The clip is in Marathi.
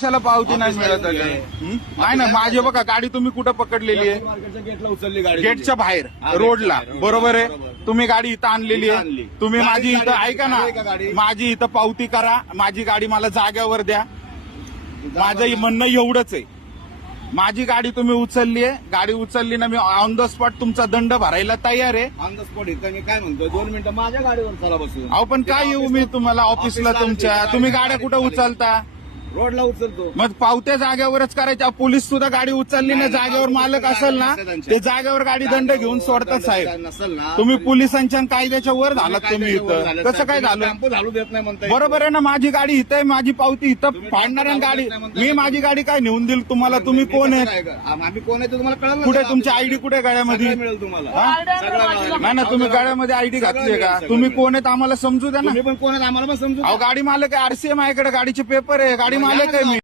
कशाला पावती नाही मिळत आहे? हं? नाही ना माझे बघा गाडी तुम्ही कुठं पकडलेली आहे? मार्केटच्या गेटला उचलली गाडी गेटच्या बाहेर हा, रोडला. गेटच्या बरोबर आहे. तुम्ही गाडी इथं आणलेली इथं आहे आणली. तुम्ही गाडी- माझी इथं गाडी- ऐका ना गाडी? माझी इथं पावती करा. माझी गाडी मला जाग्यावर द्या. माझं म्हणणं एवढंच आहे. माझी गाडी तुम्ही उचलली आहे. गाडी उचलली ना मी ऑन द स्पॉट तुमचा दंड भरायला तयार आहे. ऑन द स्पॉट इथं मी काय म्हणतो दोन मिनिटं माझ्या गाडीवर चला बसून अहो पण काय येऊ मी तुम्हाला? ऑफिसला तुमच्या. तुम्ही गाडी- गाड्या कुठं उचलता? रोडला उचलतो. मग पावत्या जागेवरच करायच्या. पोलीस सुद्धा गाडी उचलली ना नाही, जागेवर मालक असेल ना. ते जागेवर गाडी दंड घेऊन सोडतात साहेब. नसेल ना तुम्ही पोलिसांच्या कायद्याच्या वर झालात तुम्ही इथं. झाले, कसं. काय झालं? स्टॅम्प घालू देत नाही म्हणताय. बरोबर आहे ना माझी गाडी इथं आहे माझी पावती इथं फाडणाऱ्या स्टॅम्प गाडी. मी. माझी गाडी काय नेऊन देईल तुम्हाला? तुम्ही कोण आहे? आम्ही कोण आहे ते तुम्हाला कळलं कुठे तुमची आयडी कुठे गाड्यामध्ये मिळेल तुम्हाला. हा? नाही ना तुम्ही गाड्यामध्ये आयडी घातली का? तुम्ही. कोण आहेत आम्हाला समजू द्या ना. तुम्ही पण कोण आहे आम्हाला पण समजू अहो गाडी मालक आहे आरसीए माझ्याकडे गाडीचे पेपर आहे गाडी मालक आहे मी